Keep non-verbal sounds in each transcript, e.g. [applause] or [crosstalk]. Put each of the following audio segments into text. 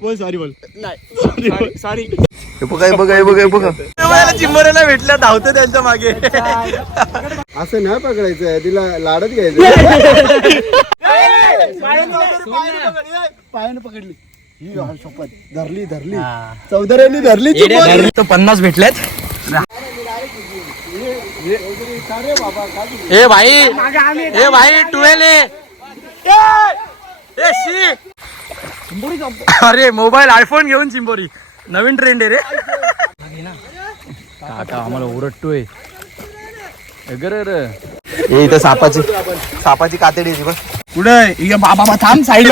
बोल सॉरी बोल. नाही सॉरी बघा बघा बघा बघा. चिंबोऱ्याला धावतं त्यांच्या मागे. असं नाही पकडायचं तिला लाडत घ्यायचं. [laughs] पायानं पकडली. ही शपथ धरली धरली. चौधऱ्यांनी धरली पन्नास भेटल्यात ए भाई ए भाई टुवेल अरे मोबाईल आयफोन घेऊन चिंबोरी. नवीन ट्रेंड आहे रे. काका आम्हाला ओरडतोय. रे ए इथं सापाची सापाची कातडी आहे बघ. बाबा थांब साईड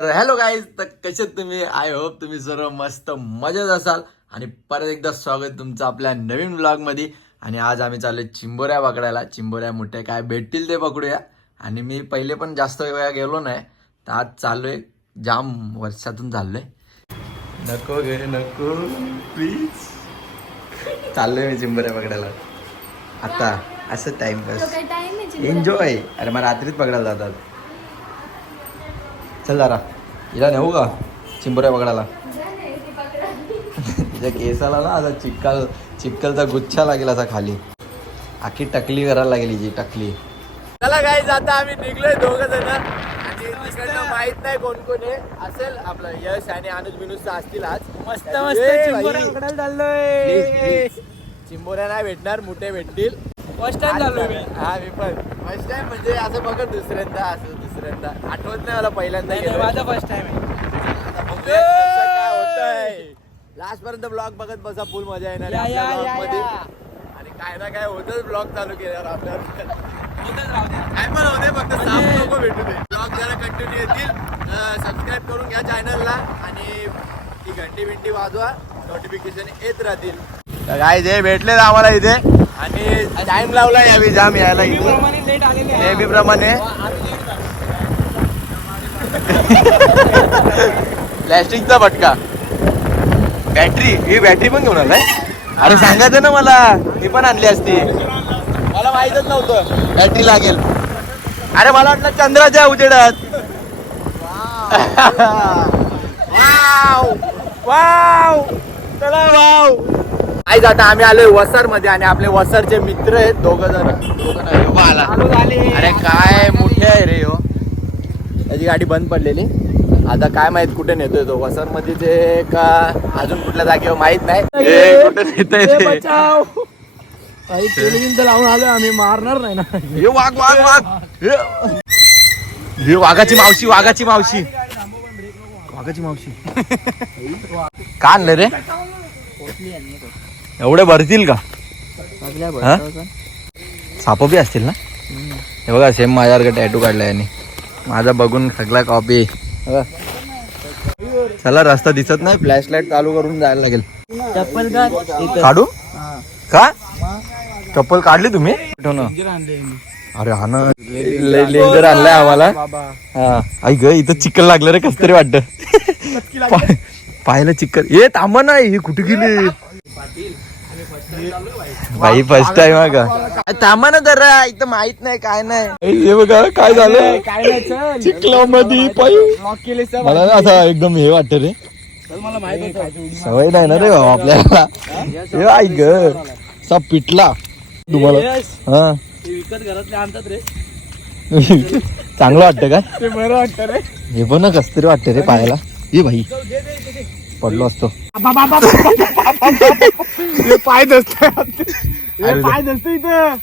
हो हॅलो गाईज तर कसे तुम्ही? आय होप तुम्ही सर्व मस्त मजेत असाल. आणि परत एकदा स्वागत तुमचं आपल्या नवीन ब्लॉगमध्ये आणि आज आम्ही चाललोय चिंबोऱ्या पकडायला. चिंबोऱ्या मोठ्या काय भेटतील ते पकडूया. आणि मी पहिले पण जास्त वेळा गेलो नाही. तर आज चाललोय जाम वर्षातून चाललोय. नको गे नको. प्लीज चाललोय मी चिंबोऱ्या पकडायला. आता असं टाइमपास एन्जॉय अरे मग रात्रीच पकडायला जातात. चल जरा. हिला नेऊ का? चिंबोऱ्या पकडायला. [laughs] तिच्या केसाला ना असा चिक्कल चिक्कलचा गुच्छा लागेल असा खाली. आखी टकली करायला लागेल हिची टकली. चला काय आता आम्ही निघलोय दोघ जण. आणि तिकडनं माहीत नाही कोण कोण आहे. असेल आपलं यश आणि अनुज बिनुज असतील आज. मस्त मस्त. चिंबोऱ्या नाही भेटणार मोठे भेटतील. फर्स्ट टाइम मी. हा मी पण. फर्स्ट टाइम म्हणजे असं बघत दुसऱ्यांदा असं दुसऱ्यांदा. आठवत नाही मला पहिल्यांदा नाही. माझा फर्स्ट टाइम आहे. लास्ट पर्यंत ब्लॉग बघत बसा फुल मजा येणार या, आहे या, आपल्या या, vlog मध्ये. या. आणि काय ना काय होतच ब्लॉग चालू केल्यावर आपल्यावर होतच राहू दे. काय पण होते फक्त म्हणजे- नको भेटू दे. ब्लॉग जरा कंटिन्यू येतील. सबस्क्राईब करून घ्या चॅनलला आणि ती घंटी बिंटी वाजवा. नोटिफिकेशन येत राहतील. काय जे भेटले आम्हाला इथे. आणि टाइम लावला यावी जाम यायला. नेहमीप्रमाणे प्लॅस्टिकचा [laughs] फटका. बॅटरी ही बॅटरी पण घेऊन आलाय. अरे सांगायचं ना मला मी पण आणली असती. मला माहितच नव्हतं. बॅटरी लागेल. अरे मला वाटलं चंद्राच्या उजेडात. वाव वाव [laughs] चला वाव आई आता आम्ही आलोय वसरमध्ये आणि आपले वसरचे मित्र आहेत दोघ जण. आला अरे काय मोठे आहे रे हो. त्याची गाडी बंद पडलेली. आता काय माहीत कुठे नेतोय तो? वसरमध्ये ते का अजून कुठल्या जागेवर माहीत नाही. कुठे नेतोय ते? काही लावून आलो आम्ही. मारणार नाही ना. हे वाघ वाघ वाघ. हे. हे वाघाची मावशी वाघाची मावशी. वाघाची मावशी. [laughs] का आणलं रे? एवढे भरतील का? हा? साप बी असतील ना? हे बघा सेम माझ्यासारखं टॅटू काढलाय यांनी. माझा बघून सगळा कॉपी चला रस्ता दिसत नाही फ्लॅश लाइट चालू करून जायला लागेल. चप्पल का काढू? का? चप्पल काढली तुम्ही? ना? अरे हा ना. लेंजर आणलाय आम्हाला. हा. आई ग इथं चिकल लागलं रे कस तरी वाटत. [laughs] पाहिलं चिकल ए थांबा नाही हे कुठे गेले? भाई फर्स्ट टाइम आहे का? थांबा ना जरा इथं माहीत नाही काय नाही. हे बघा काय झालं? काय नाही चल. चिखला मध्ये पायी. लॉक केले सर. मला ना असं एकदम हे वाटत रे. मला माहीत होतं सवय नाही ना रे भाऊ आपल्याला. हे ग. सब पिटला. तुम्हाला. हा. विकत घरातले आणतात रे. चांगलं वाटतं का? ते बरं वाटतं रे. हे पण ना कस तरी वाटतं रे पायाला. ये भाई. पडलो असतो. हे पाय हे पाय इथं.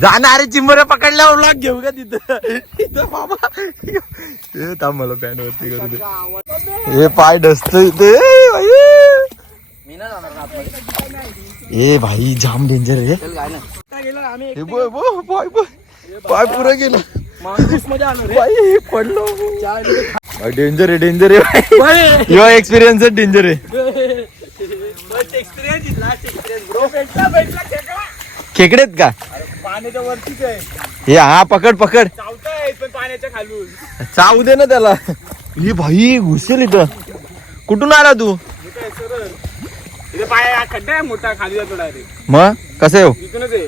जाणार चिंबऱ्या पकडल्यावर ब्लॉग घेऊ का तिथं? इथं बाबा. हे थांब मला पॅन्ट वरती करू दे. हे पाय डसतो इथे. ए, भाई. जाम डेंजर आम्ही हे पाय पुरं गेलं. भाई पडलो. डेंजर आहे डेंजर आहे. भाई. यो एक्सपिरियन्स डेंजर आहे. [laughs] एक्सपिरियन्स लास्ट एक्सपिरियन्स ब्रो भेटला भेटला खेकडा. खेकडेत का? अरे, पाण्याच्या वरतीच आहे. हे हा पकड पकड. चावताय पण पाण्याच्या खालून. चावू दे ना त्याला. ही भाई घुसेल इथं. कुठून आला तू? इथे पाय खड्डा आहे मोठा खाली जातो डायरेक्ट मग? कसं येऊ इथूनच आहे.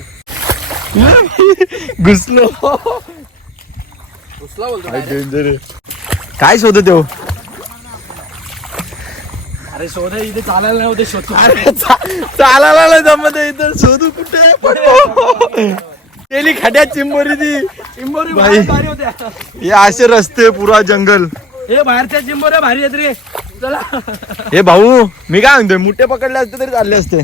घुसलो. घुसला बोलतो काय शोधत येऊ अरे शोधा इथे चालायला नव्हते शोधतो अरे चा- चालायला नाही जमत आहे इथं. शोधू कुठे? पडलो गेली खड्यात चिंबोरी ती. चिंबोरी भारी होत्या. हे असे रस्ते पुरा जंगल. हे बाहेरच्या चिंबोऱ्या भारी आहेत रे. चला. हे भाऊ मी काय म्हणतोय मुठे पकडले असते तरी चालले असते.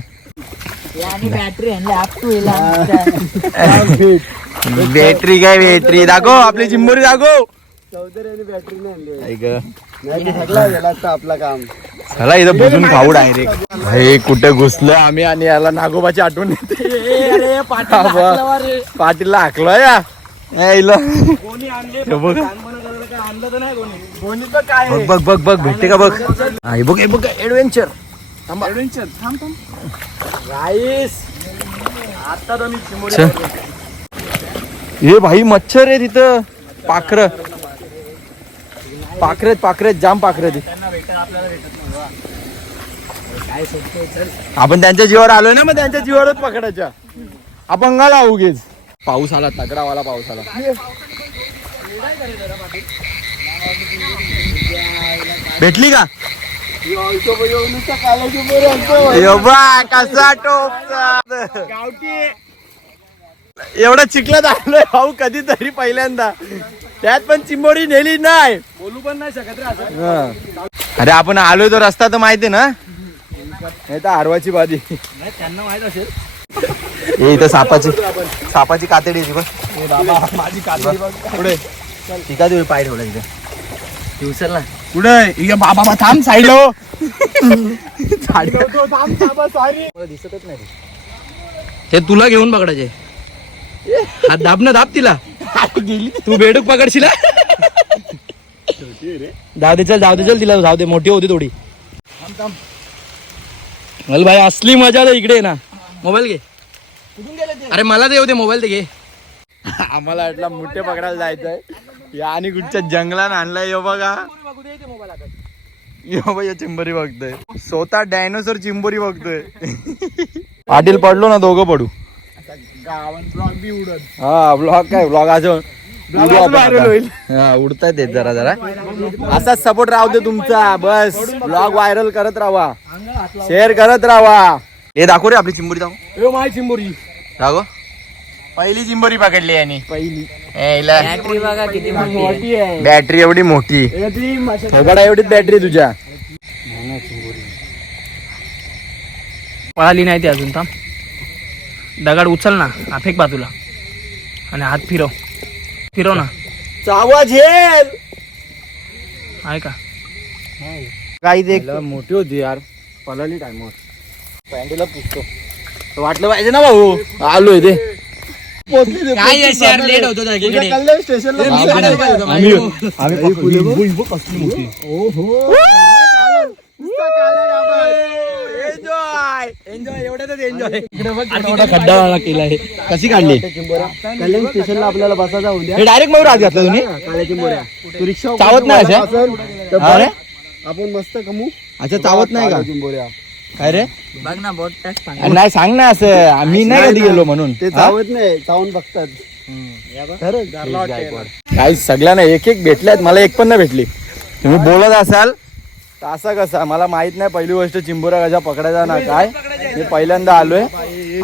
आणि बॅटरी काय बॅटरी दाखव आपली चिंबोरी दाखव. चौधरी बॅटरी नाही आणली. ऐक. नाही तर सगळा गेला असता आपला काम. चला इथं बुजून खाऊ डायरेक्ट हे कुठे घुसलो आम्ही आणि याला नागोबाची आठवण येते. पाटीलला हाकलो या. यायला बघ. बघ बघ बघ भेटते का बघ? हा, बघ हे बघ ऍडव्हेंचर ऍडव्हेंचर थांब थांब. राईस. आता. हे भाई मच्छर आहे तिथं. पाखर. पाखरेत पाखरेत जाम पाखरेत चल. आपण त्यांच्या जीवावर आलोय ना मग त्यांच्या जीवावरच पकडायच्या. आपण गाला उगेच. पाऊस आला तगडावाला पाऊस आला. भेटली का? कसा टोपचा. एवढा चिखलात आलोय भाऊ कधीतरी पहिल्यांदा. त्यात पण चिंबोरी नेली नाही. बोलू पण नाही शकत रे असं. हं. अरे आपण आलोय तो रस्ता तर माहिती ना? नाही तर आरवाची बाजी नाही त्यांना माहीत असेल. हे इथं सापाची सापाची कातडी आहे ती बघ. ए बाबा माझी काळजी बघ. पुढे. ती का तुम्ही पाय ठेवला इथे. ती उचल ना. पुढे. ये बाबा थांब साईड हो. मला दिसतच नाही. ते तुला घेऊन पकडायचे. हात दाब ना दाब तिला. गेली. तू बेडूक पकडशील? जाऊ दे चल जाऊ दे चल तिला जाऊ दे मोठी होती थोडी. मला भाई असली मजा तर इकडे आहे ना. मोबाईल घे. अरे मला दे दे मोबाईल ते घे. आम्हाला वाटलं मुठे पकडायला जायचंय. या आणि कुठच्या जंगलात आणलाय यो बघा. यो बघ या चिंबोरी बघतोय. स्वतः डायनोसर चिंबोरी बघतोय. पाटील पडलो ना दोघं पडू. हा ब्लॉग काय ब्लॉग असं आता. हा, उडतायत जरा जरा. असाच सपोर्ट राहू दे तुमचा. बस ब्लॉग व्हायरल करत राहा. शेअर करत राहा. हे दाखव रे आपली चिंबोरी दाखव माय चिंबोरी. दाखव. पहिली चिंबोरी पकडली यांनी. पहिली. बॅटरी बघा एवढी मोठी. सगळा एवढीच बॅटरी तुझ्या. पळाली नाही ती अजून थांब. दगड उचल ना हा फेक बाजूला. आणि हात फिरव. फिरव ना. चावा झेल. आहे का? काही ते मोठी होती यार. पळाली टाइमवर पॅन्टीला पुसतो. वाटलं पाहिजे ना भाऊ? आलोय ते काय लेट होतो कल्याण स्टेशनला खड्डा केला आहे. कशी काढली? कल्याण स्टेशनला आपल्याला बसायचा उद्या हे डायरेक्ट मयूर हात घातला तुम्ही? तू रिक्षा चावत नाही अशा? आपण मस्त कमू. अच्छा चावत नाही का? चिंबोऱ्या. काय रे? बघ ना बोट नाही सांग ना असं. आम्ही नाही कधी गेलो म्हणून. ते चावत नाही चावून बघतात. काही सगळ्यांना एक एक भेटल्यात. मला एक पण नाही भेटली. तुम्ही बोलत असाल तर असा कसा मला माहीत नाही पहिली गोष्ट चिंबोरा कशा पकडायचा ना काय. मी पहिल्यांदा आलोय.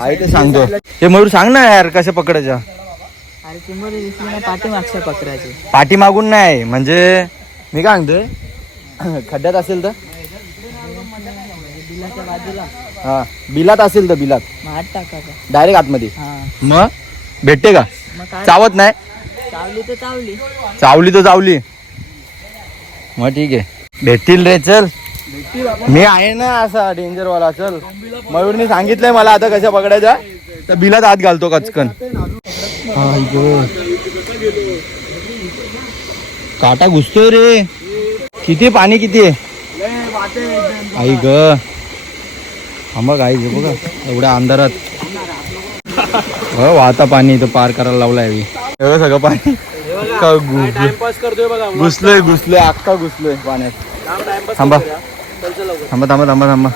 आहे ते सांगतो. ते मयूर सांग ना यार कशा पकडायच्या. अरे चिंबोरी दिसली ना पाठीमागच्या पकडायची पाठीमागून नाही म्हणजे मी काय सांगतोय? [coughs] खड्ड्यात असेल तर? बिलाच्या बाजूला. हा बिलात असेल तर बिलात. मग हात टाकायचा डायरेक्ट आतमध्ये. हा. मग भेटते का? मग काय? चावत नाही. चावली तर चावली. चावली तर चावली. मग ठीक आहे. भेटतील रे चल. मी आहे ना असा डेंजर वाला चल. मयूरनी सांगितलंय मला आता कशा पकडायच्या. तर बिलात हात घालतो कचकन. काटा घुसतोय रे. किती पाणी किती आहे? आई ग. हा मग आई ग बघा. एवढ्या अंधारात. हो वाहता पाणी इथं पार करायला लावलाय मी. एवढं सगळं पाणी. घुसलोय घुसलोय अख्खा घुसलोय पाण्यात. थांबा. थांबा थांबा थांबा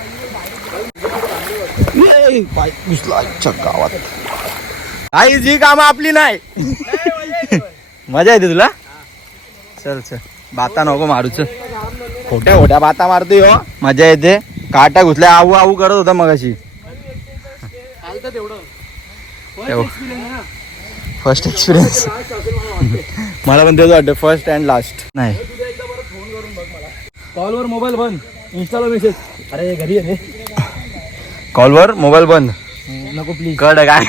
घुसला गावात. आई जी काम आपली नाही. मजा येते तुला? चल चल. बाता नको मारू चल. खोट्या खोट्या बाता मारतोय हो. मजा येते. काटा घुसल्या आऊ आऊ करत होता मगाशी. फर्स्ट एक्सपिरियन्स [laughs] मला पण तेच वाटतं फर्स्ट अँड लास्ट नाही. कॉलवर मोबाईल बंद. इंस्टाला मेसेज अरे घरी आहे कॉलवर मोबाईल बंद. नको प्लीज कळ काय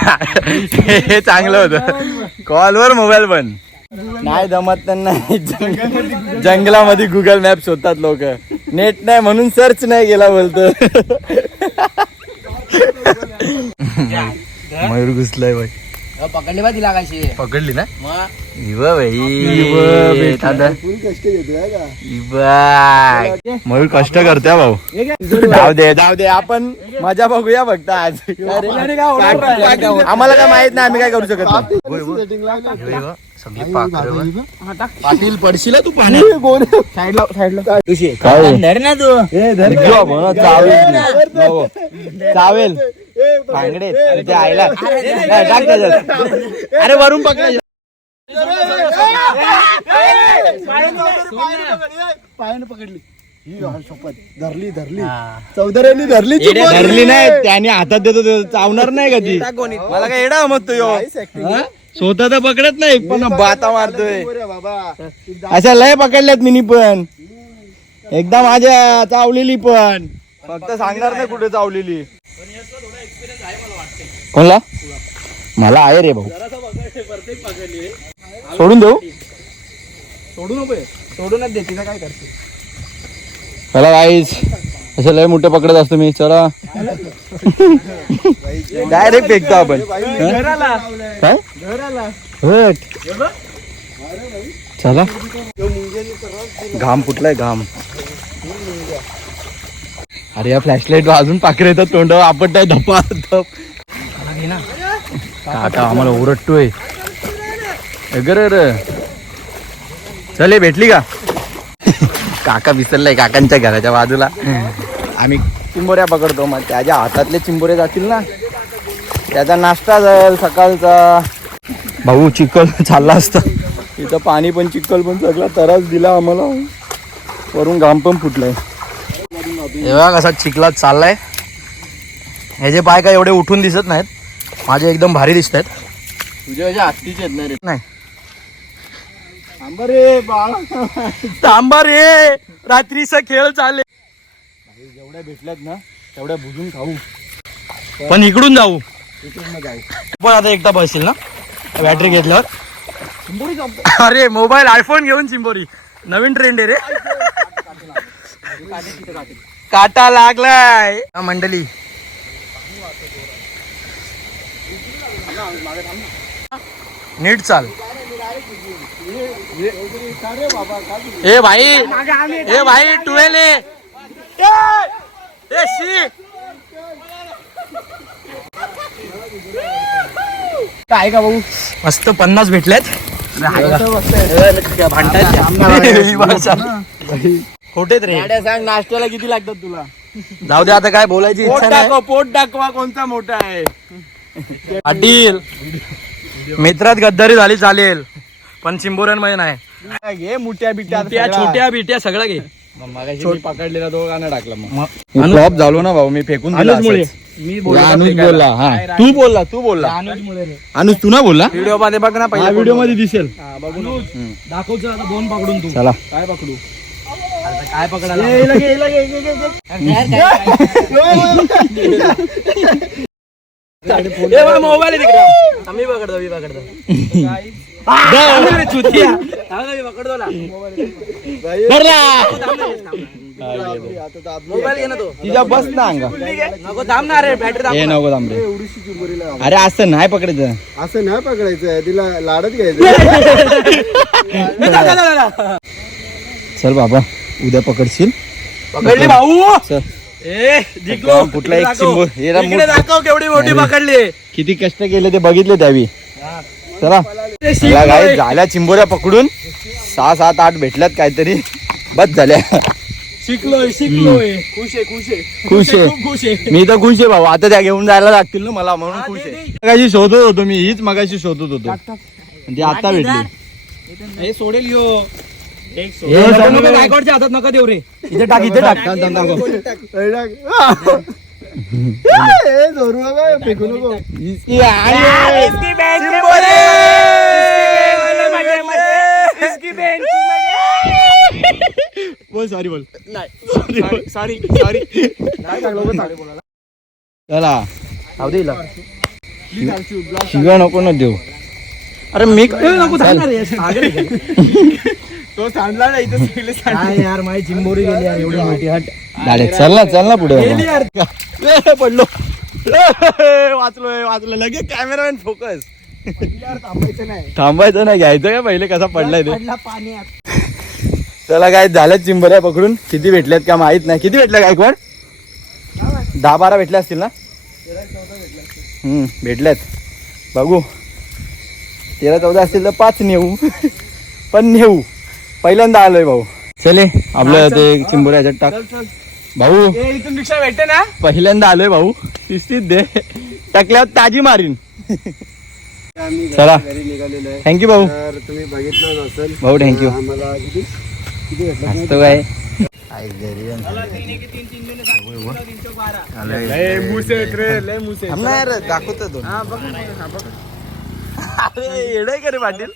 हे चांगलं होतं. कॉलवर मोबाईल बंद. नाही जमत जंग- जंगलामध्ये गुगल मॅप्स होतात लोक. नेट नाही म्हणून सर्च नाही केला बोलतो. [laughs] मयूर घुसलाय बाई. पकडली बा तिला कशी. पकडली ना? इव दादा कष्ट घेतोय का? इवा. मयूर कष्ट करतोय भाऊ. जाऊ दे जाऊ दे आपण मजा बघूया फक्त आज. आम्हाला काय माहीत नाही आम्ही काय करू शकत सगळी. पाटील पडशील तू पाणी साईडला साईडला. काय धर ना तू. जो म्हणा चावेल. हो. चावेल. बांगडे अरे ते आईला. नाही, टाक त्याच्यात. अरे वरून पकडायचं पायाने पकडली. ही हा धरली धरली. चौधऱ्यांनी धरली. धरली नाही त्याने हातात देतो ते चावणार नाही कधी मला काय एडा मग तो हा? स्वतः तर पकडत नाही पण बाता मारतोय. अशा लय पकडल्यात मिनी पण. एकदा माझ्या चावलेली पण. फक्त सांगणार नाही कुठे चावलेली. कोणला? मला आहे रे भाऊ. सोडून देऊ? सोडू नको सोडूनच दे तिला काय करते? चला गाईज असं लय मोठे पकडत असतो मी चला. [laughs] डायरेक्ट फेकतो आपण? काय? हट. चला. घाम कुठलाय घाम. अरे या फ्लॅशलाईट अजून पाखरे येतात तोंड आपटताय धपा धप काका आम्हाला ओरडतोय. अगर चले भेटली का? काका विसरलाय काकांच्या घराच्या बाजूला. आम्ही चिंबोऱ्या पकडतो मग त्याच्या हातातले चिंबोरे जातील ना त्याचा नाश्ता जाईल सकाळचा. भाऊ चिखल चालला असता. इथं पाणी पण चिखल पण सगळा तरास दिला आम्हाला. वरून घाम पण फुटलाय. एवढा कसा चिखलात चाललाय. हे जे पाय काय एवढे उठून दिसत नाहीत माझे एकदम भारी दिसत आहेत तुझ्या आहेत ना रे. नाही. थांबा रे बाळा. थांबा रे रात्रीचा खेळ चालले. जेवढ्या भेटल्यात ना तेवढ्या बुजून खाऊ. पण इकडून जाऊ. पण आता एकदा बसेल ना? बॅटरी घेतल्यावर? अरे मोबाईल आयफोन घेऊन चिंबोरी. नवीन ट्रेंड आहे रे. काटा लागलाय. मंडळी नीट चाल. ए भाई. ए भाई टुवेल ए. ए, शी. काय का भाऊ मस्त पन्नास भेटलेत. खोटेत रे. सांग नाश्त्याला किती लागतात तुला? जाऊ दे आता काय बोलायची पोट इच्छा नाही. दाखव पोट दाखवा कोणता मोठा आहे. पाटील मित्रात गद्दारी झाली चालेल. पण चिंबोऱ्यांमध्ये नाही. घे मुठ्या बिट्या छोट्या बिट्या सगळं घे. पकडलेला तो गाणं टाकला मग. झालो ना भाऊ मी फेकून दिला. मी बोललो अनुज बोलला हा. तू बोलला तू बोलला. अनुजमुळे रे. अनुज तू ना बोलला? व्हिडिओमध्ये बघ ना हा पहिला व्हिडिओमध्ये दिसेल. बघू दाखवचं आता दोन पकडून तू. चला. काय पकडू? काय पकडायला मोबाईल आहे तिकडे. आम्ही पकडतो मी पकडतो. मी पकडतो ना. मोबाईल घे ना तो. तिच्या बस ना अंगा. नको थांब ना रे बॅटरी हे नको थांब रे. एवढीशी चिंबोरी लावा. अरे असं नाही पकडायचं. असं नाही पकडायचं तिला लाडत घ्यायचं [laughs] चल बाबा उद्या पकडशील? पकडली भाऊ. चल. ए जिंकलो. आता कुठला एक दाखव. चिंबोर- हे ना इकडे मोठ- दाखव केवढी मोठी. पकडली किती कष्ट केले ते बघितले त्यावी चला. मला काय झाल्या चिंबोऱ्या पकडून. सहा सात आठ भेटल्यात काहीतरी. बस झाल्या. शिकलोय शिकलोय. खुश आहे खुश. आहे खुश. आहे खूप खुश. आहे मी तर खुश आहे भाऊ. आता त्या घेऊन जायला लागतील ना मला म्हणून खुश. आहे मगाशी शोधत होतो मी हीच मगाशी शोधत होतो. ती आता भेटली. हे सोडेल यो. हे नको, नको, नको, गायकवाडच्या हातात नका देऊ रे. इथे टाक इथे टाक. नको इसकी! बोल सॉरी बोल. सॉरी सॉरी चला. जाऊ दे नको ना देऊ. अरे मी नको नाही. तो सांडला ना इथं सगळे काय यार माझी चिंबोरी गेली यार एवढी मोठी. हट. डायरेक्ट चल ना चल ना पुढे. गेली यार. ए, पडलो. ए, वाचलोय वाचलो लगेच कॅमेरामॅन फोकस थांबायचं नाही. थांबायचं नाही घ्यायचं का पहिले कसा पडलाय ते. पडला चला काय झाल्यात चिंबऱ्या पकडून. किती भेटल्यात का माहीत नाही. किती भेटल्या गायकवाड दहा बारा भेटल्या असतील ना? हम्म भेटल्यात. बघू. तेरा चौदा असतील तर पाच नेऊ. [laughs] पण नेऊ. पहिल्यांदा आलोय भाऊ. चले आपलं ते चिंबोऱ्या ह्याच्यात टाक. भाऊ. इथून रिक्षा भेटते ना? पहिल्यांदा आलोय भाऊ. शिस्तीत दे. टाकल्यावर ताजी मारीन. चला. थँक्यू भाऊ. तुम्ही बघितलं असेल. भाऊ थँक्यू असतो काय पाटील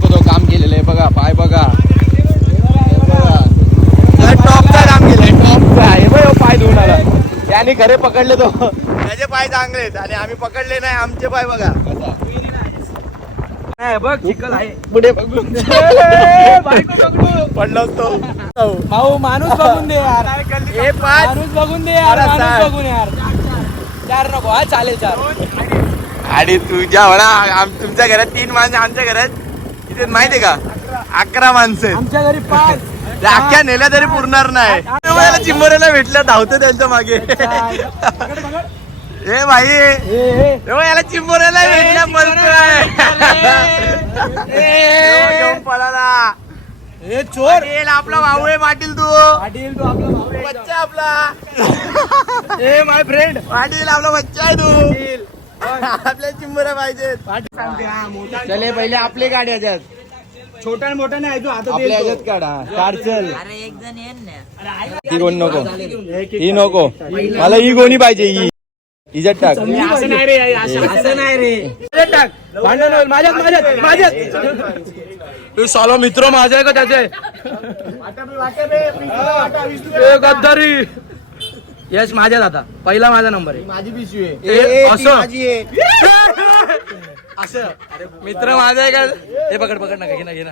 तो काम केलेलं आहे बघा पाय बघा टॉपचा काम केलंय टॉपचा आहे बघ पाय धुवून आला त्याने खरे पकडले तो त्याचे पाय चांगले आहेत आणि आम्ही पकडले नाही आमचे पाय बघा नाही बघ चिखल आहे पुढे बघून पडलो तो भाऊ माणूस बघून दे यार हे पाय माणूस बघून दे यार अरे माणूस साहेब. बघून यार चार नको हा चालेल चार आणि तुझ्या म्हणा तुमच्या घरात तीन माणसं आमच्या घरात आहेत माहितीये का अकरा माणसं आहेत. आमच्या घरी पाच अख्ख्या नेल्या तरी पुरणार नाही मला चिंबोऱ्याला भेटल्या धावतं त्यांच्या मागे ए भाई याला चिंबोऱ्याला ए, बघ, घेऊन पळाला ए चोर पाटील, आपला भाऊ आहे पाटील तू पाटील तू आपला भाऊ आहे. बच्चा आपला ए माय फ्रेंड पाटील आपला बच्चा आहे तू आपल्या चिंबोऱ्या पाहिजेत पाटील सांगते हा मोठा चले पहिले आपली गाडी ह्याच्यात छोटा आणि मोठा नाही तू आता आपल्या ह्याच्यात काढा कारचल अरे एक जण येईन ना ही कोण नको ही नको मला ही गोणी पाहिजे ही हिच्यात टाक. असं नाही रे असं नाही रे. माझ्यात टाक. भांडण होईल. माझ्यात माझ्यात माझ्यात. तू सालो मित्र माझा आहे का त्याचे? गद्दारी. यश माझ्यात आता. पहिला माझा नंबर आहे. माझी पिशवी आहे. ए, असं? माझी आहे. [laughs] असं. मित्र माझा आहे का? हे पकड पकड नका घे ना घे ना.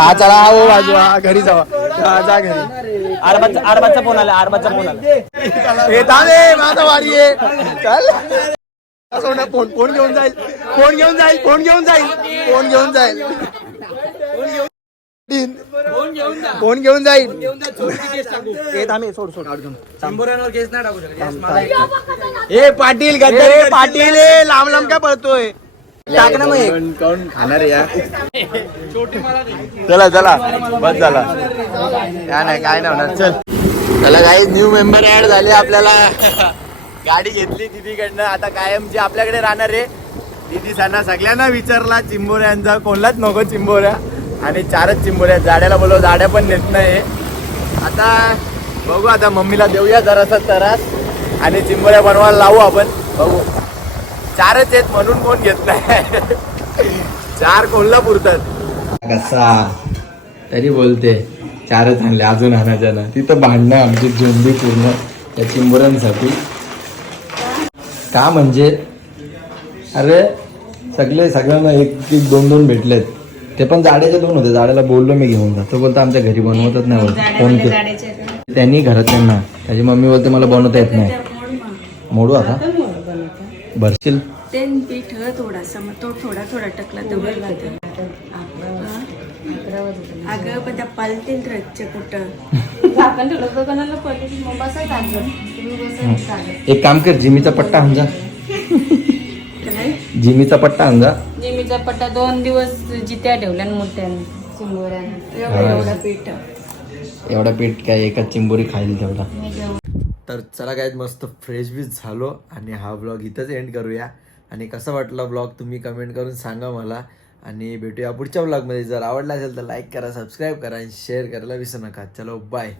हा चला हो बाजू हा घरी जावा. हा, जा घरी. आरबाचा आरबाचा फोन आला आरबाचा फोन आला. हे थांबे माझा वारी आहे. चल. असं ना फोन फोन घेऊन जाईल. फोन घेऊन जाईल फोन घेऊन जाईल. फोन घेऊन जाईल. फोन घेऊन जाईल? ए थांबे सोड सोड शंभरांवर केस नाही टाकू शकत. यश माझा आहे. ए पाटील गद्दारे पाटील ए, लांब लांब काय पळतोय? टाक ना मग कोण खाणार या? चला चला. बस झाला. काय नाही काय नाही होणार. चल. चला काही न्यू मेंबर ऍड झाले आपल्याला. गाडी घेतली दिदीकडनं. आता कायमची आपल्याकडे राहणार आहे दिदी सांना सगळ्यांना विचारला चिंबोऱ्यांचा. कोणलाच नको चिंबोऱ्या. आणि चारच चिंबोऱ्या जाड्याला बोलव जाड्या पण नेत नाही आता बघू आता मम्मीला देऊया जरासा त्रास आणि चिंबोऱ्या बनवायला लावू आपण. बघू. चारच आहेत म्हणून कोण घेत नाही. चार कोणला पुरतात कसा? तरी बोलते. चारच आणले अजून आणायच्या ना तिथं भांडणं आमची झोंबी पूर्ण त्या चिंबोऱ्यांसाठी. का म्हणजे? अरे सगळे सगळ्यांना एक एक दोन दोन भेटलेत. ते पण जाड्याचे दोन होते. जाड्याला बोललो मी घेऊन. जा तो बोलतो आमच्या घरी बनवतच नाही बोलतो फोन केला त्यांनी घरातल्यांना त्याची मम्मी बोलते मला बनवता येत नाही. मोडू आता? भरशील ते पीठ थोडासा. मग तो थोडा थोडा टाकला तर बरं अगं पण त्या पालतील रच्चे कुठं? एक काम कर जिमीचा पट्टा हमजा काय [laughs] जिमीचा पट्टा अंगा जिमीचा पट्टा दोन दिवस जित्या ठेवल्या मोठ्याने चिंबोऱ्याने. एवढं एवढं पीठ. एवढा पीठ काय एका चिंबोरी खाईल तेवढा. तर चला काय मस्त फ्रेश बीच झालो आणि हा ब्लॉग इथंच एंड करूया. आणि कसा वाटला ब्लॉग तुम्ही कमेंट करून सांगा मला. आणि भेटूया पुढच्या ब्लॉगमध्ये जर आवडला असेल तर लाईक करा सबस्क्राईब करा आणि शेअर करायला विसरू नका. चलो बाय